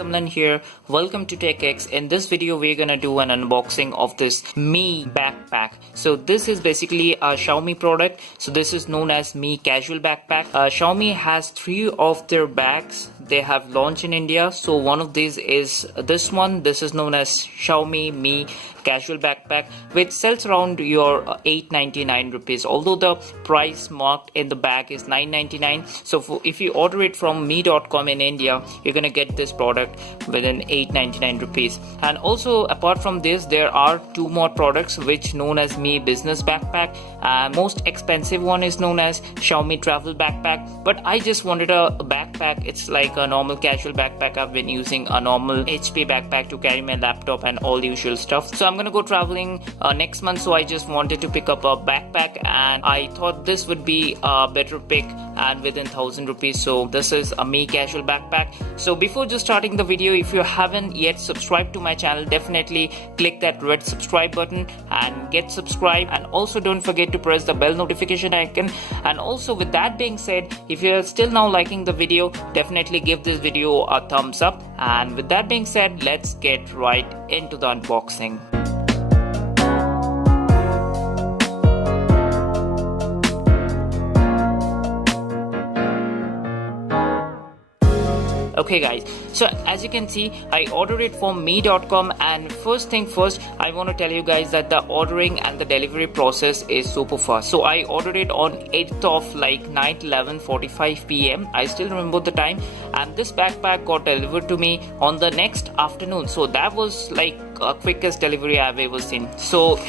Samlan here. Welcome to TechX. In this video, we're gonna do an unboxing of this Mi backpack. So this is basically a Xiaomi product. So this is known as Mi Casual Backpack. Xiaomi has 3 of their bags they have launched in India. So one of these is this one. This is known as Xiaomi Mi Casual Backpack, which sells around your 899 rupees. Although the price marked in the bag is 999. So if you order it from mi.com in India, you're gonna get this product within 899 rupees. And also apart from this, there are 2 more products which known as Mi Business Backpack. Most expensive one is known as Xiaomi Travel Backpack, but I just wanted a backpack. It's like a normal casual backpack. I've been using a normal HP backpack to carry my laptop and all the usual stuff. So I'm gonna go traveling next month, so I just wanted to pick up a backpack and I thought this would be a better pick and within 1000 rupees. So this is a Mi Casual Backpack. So before just starting the video, if you haven't yet subscribed to my channel, definitely click that red subscribe button and get subscribed, and also don't forget to press the bell notification icon. And also with that being said, if you're still now liking the video, definitely give this video a thumbs up. And with that being said, let's get right into the unboxing. Okay guys, so as you can see, I ordered it from mi.com, and first thing first, I want to tell you guys that the ordering and the delivery process is super fast. So I ordered it on 8th of night 11:45 p.m. I still remember the time, and this backpack got delivered to me on the next afternoon. So that was like a quickest delivery I've ever seen. So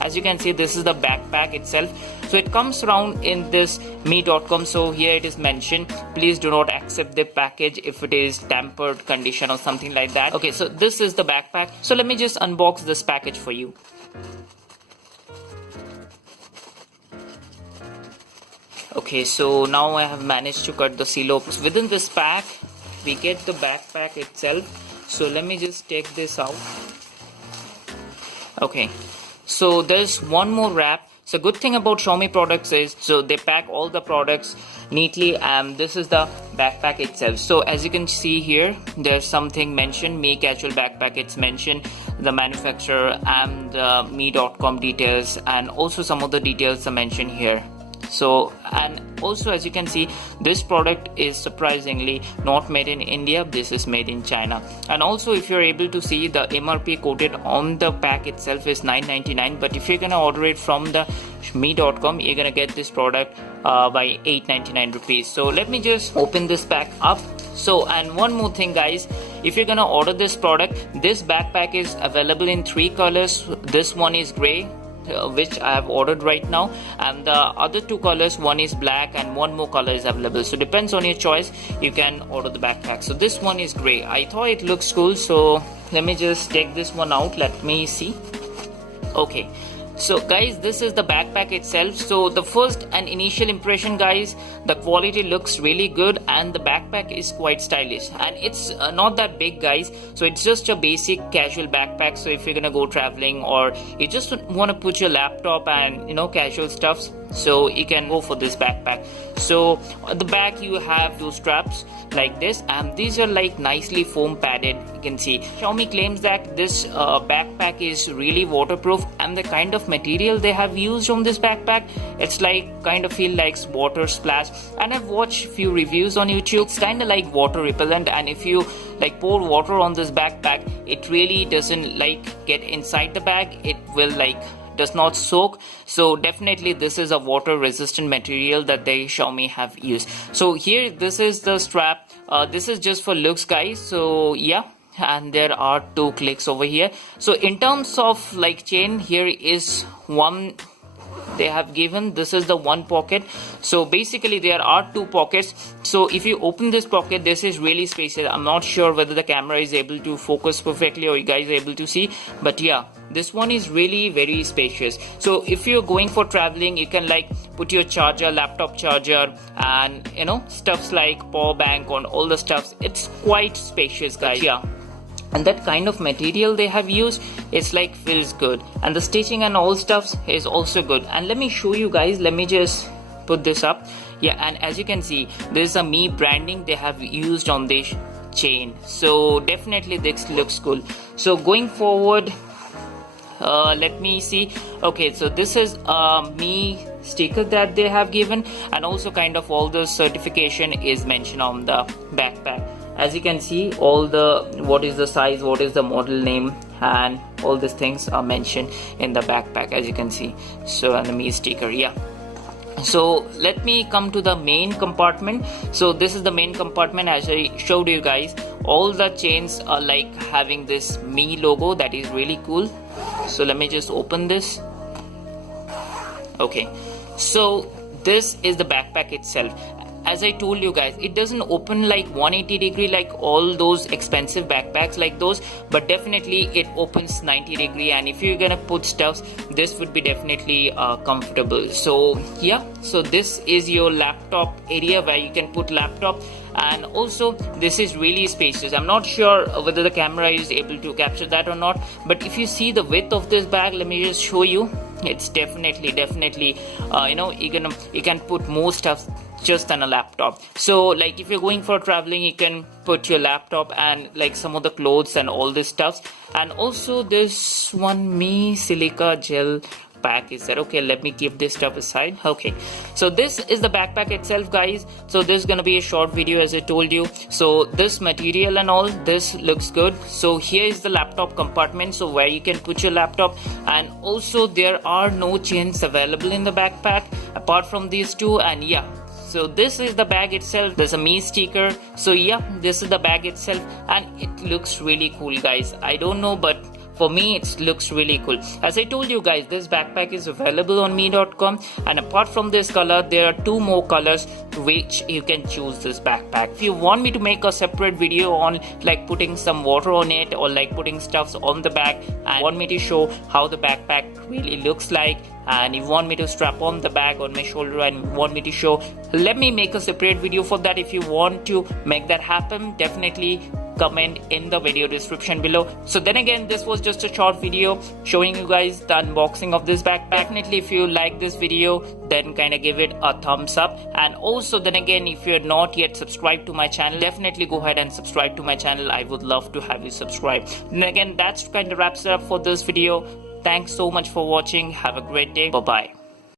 as you can see, this is the backpack itself. So it comes around in this mi.com. So here it is mentioned, please do not accept the package if it is tampered condition or something like that. Okay, so this is the backpack. So let me just unbox this package for you. Okay, so now I have managed to cut the seal open. Within this pack, we get the backpack itself. So let me just take this out. Okay, so there's one more wrap. So good thing about Xiaomi products is, so they pack all the products neatly, and this is the backpack itself. So as you can see here, there's something mentioned, Mi Casual Backpack. It's mentioned the manufacturer and the mi.com details, and also some of the details are mentioned here. So, and also as you can see, this product is surprisingly not made in India. This is made in China. And also if you're able to see, the MRP quoted on the pack itself is 999, but if you're gonna order it from the mi.com, you're gonna get this product by 899 rupees. So let me just open this pack up. So, and one more thing guys, if you're gonna order this product, this backpack is available in 3 colors. This one is gray, which I have ordered right now, and the other 2 colors, one is black and one more color is available. So depends on your choice, you can order the backpack. So this one is gray. I thought it looks cool, so let me just take this one out. Let me see. Okay, so guys, this is the backpack itself. So the first and initial impression guys, the quality looks really good and the backpack is quite stylish, and it's not that big guys. So it's just a basic casual backpack. So if you're gonna go traveling or you just want to put your laptop and casual stuffs, so you can go for this backpack. So at the back you have 2 straps like this, and these are like nicely foam padded. You can see Xiaomi claims that this backpack is really waterproof, and the kind of material they have used on this backpack, it's like kind of feel like water splash. And I've watched few reviews on YouTube. It's kind of like water repellent, and if you like pour water on this backpack, it really doesn't like get inside the bag. It will does not soak. So definitely this is a water resistant material that they Xiaomi have used. So here, this is the strap. This is just for looks guys. So yeah, and there are 2 clicks over here. So in terms of chain, here is one they have given. This is the one pocket. So basically there are 2 pockets. So if you open this pocket, this is really spacious. I'm not sure whether the camera is able to focus perfectly or you guys are able to see, but yeah, this one is really very spacious. So if you're going for traveling, you can put your charger, laptop charger, and stuffs like power bank on all the stuffs. It's quite spacious guys. Yeah, and that kind of material they have used, it's feels good, and the stitching and all stuffs is also good. And let me show you guys, let me just put this up. Yeah, and as you can see, there is a Mi branding they have used on this chain. So definitely this looks cool. So going forward, let me see. Okay, so this is me sticker that they have given, and also kind of all the certification is mentioned on the backpack. As you can see, all the what is the size, what is the model name, and all these things are mentioned in the backpack, as you can see. So, and the me sticker, yeah. So let me come to the main compartment. So this is the main compartment. As I showed you guys, all the chains are like having this me logo. That is really cool. So let me just open this. Okay, so this is the backpack itself. As I told you guys, it doesn't open like 180-degree like all those expensive backpacks like those, but definitely it opens 90-degree, and if you're gonna put stuffs, this would be definitely comfortable. So yeah, so this is your laptop area where you can put laptop, and also this is really spacious. I'm not sure whether the camera is able to capture that or not, but if you see the width of this bag, let me just show you. It's definitely you know, you can put more stuff just than a laptop. So like if you're going for traveling, you can put your laptop and like some of the clothes and all this stuff. And also this one me silica gel pack is there. Okay, let me keep this stuff aside. Okay, so this is the backpack itself, guys. So this is gonna be a short video, as I told you. So this material and all this looks good. So here is the laptop compartment, so where you can put your laptop, and also there are no chains available in the backpack apart from these two. And yeah, so this is the bag itself. There's a me sticker. So yeah, this is the bag itself, and it looks really cool, guys. I don't know, but for me it looks really cool. As I told you guys, this backpack is available on me.com, and apart from this color, there are two more colors which you can choose this backpack. If you want me to make a separate video on like putting some water on it, or like putting stuffs on the back, and want me to show how the backpack really looks like, and you want me to strap on the bag on my shoulder and want me to show, let me make a separate video for that. If you want to make that happen, definitely comment in the video description below. So then again, this was just a short video showing you guys the unboxing of this backpack. Definitely if you like this video, then kind of give it a thumbs up. And also then again, if you're not yet subscribed to my channel, definitely go ahead and subscribe to my channel. I would love to have you subscribe. And again, that's kind of wraps it up for this video. Thanks so much for watching. Have a great day. Bye bye.